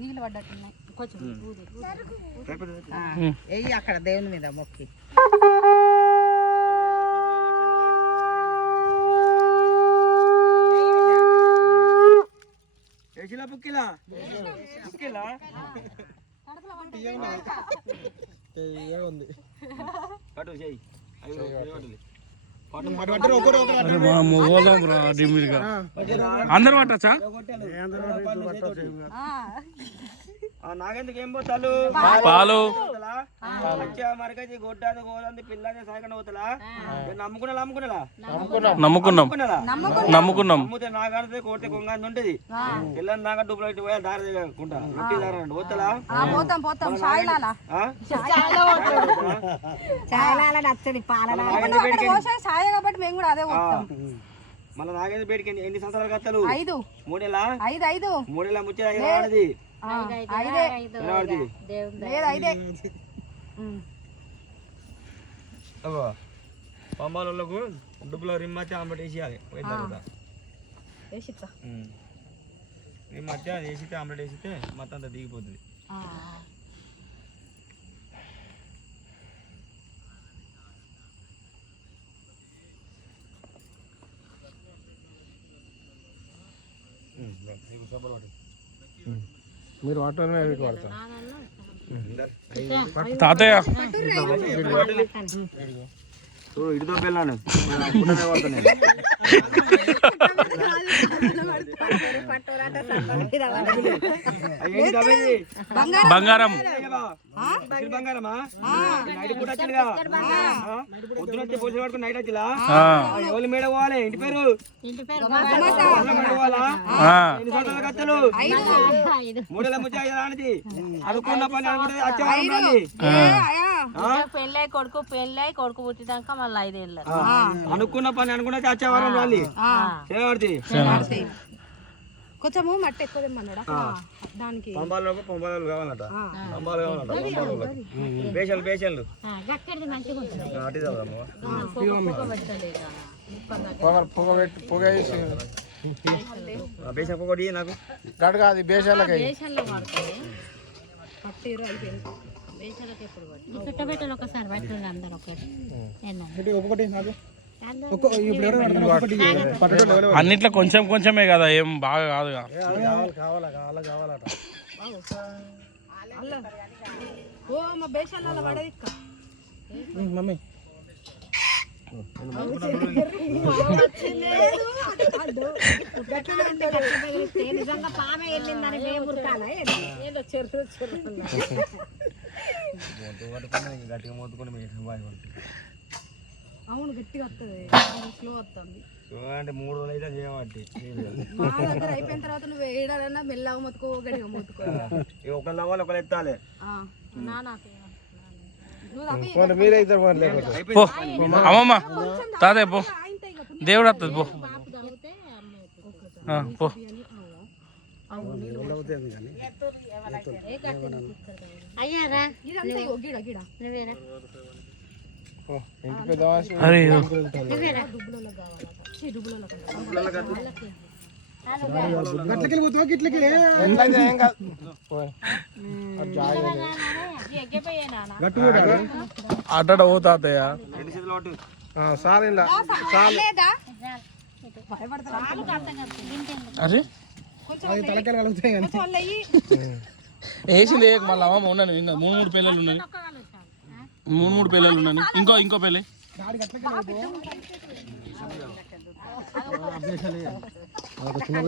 నీళ్ళు పడ్డట్టున్నాయి కొంచెం వెయ్యి అక్కడ దేవుని మీద మొక్కి అందరు పట్టచ్చా నాకెందుకు ఏం పోతాలు పాలు మరకది గొడ్డాది గోదంది పిల్లది సాగండి పోతలా నమ్ముకున్నాం నాకంటే కోటి కొంగంది ఉంటది పిల్లని దాకా డబ్బులు పోయా దారి దిగకుంటా రొట్టి దారి పోతలా మళ్ళీ నాగేంద్ర బయటికి ఎన్ని సంవత్సరాలు కత్తలు 5 మూడేళ్ళ ముచ్చట పంబాలకు డుబ్బులో రిమ్మచ్చి ఆమె వేసేయాలి రిమ్మచ్చి అది వేసితే ఆమ్లెట్ వేసితే మొత్తం అంతా దిగిపోతుంది మీరు వాటర్ వాడతారు తాతయ్య ఇటుతో వెళ్ళాను బంగారం బంగారమా నైట్ పూట వచ్చిందిగా పొద్దున వచ్చి పోలీసులు పట్టుకుని నైట్ వచ్చిలా ఎవరి మేడ పోవాలి ఇంటి పేరు పోవాలా ఎన్ని సంవత్సరాల కత్తలు 3 ఏళ్ళ ముచ్చట రానిది అనుకున్న పని అనుకుంటే వచ్చేవారం రాని పెళ్ళై కొడుకు పుట్టినాక మళ్ళీ 5 ఏళ్ళు అనుకున్న పని అనుకుంటే వచ్చేవారం రాలి చేయబడితే కొంచెము మట్టి ఎక్కువ తెమ్మన్నాడా దానికి పంబాలు కావాలట పంబాలు కావాలట పేషన్లు పొగ వేసి బేషన్ పొగడి నాకు గడు కాదు బేషాలకి ఒకసారి పట్టుండే అందరు ఒకటి నాకు అన్నిట్లో కొంచెం కొంచెమే కదా ఏం బాగా కాదు మమ్మీ నిజంగా పామె వెళ్ళిందని మేము ఏదో చెరు గట్టిగా మోతుకొని అవును గట్టిగా వస్తుంది స్లో వస్తుంది అంటే 3 రోజులు అయితే చేయబట్టి మా దగ్గర అయిపోయిన తర్వాత నువ్వు ఏడాదన్నా మెల్లగా మొత్తుకో గట్టిగా మొత్తుకో ఒకళ్ళు అవ్వాలి ఒకళ్ళు ఎత్తాలి పో అమ్మమ్మ తాతయ్య పో దేవుడు వస్తుంది పో పో అయ్యారా అరే అట్ట ఓ తాతయ్య అరే వేసి లేక మళ్ళీ అమ్మ ఉన్నాను 3 పిల్లలు ఉన్నాయి 3 పిల్లలు ఉన్నాయి ఇంకో పిల్ల చిన్న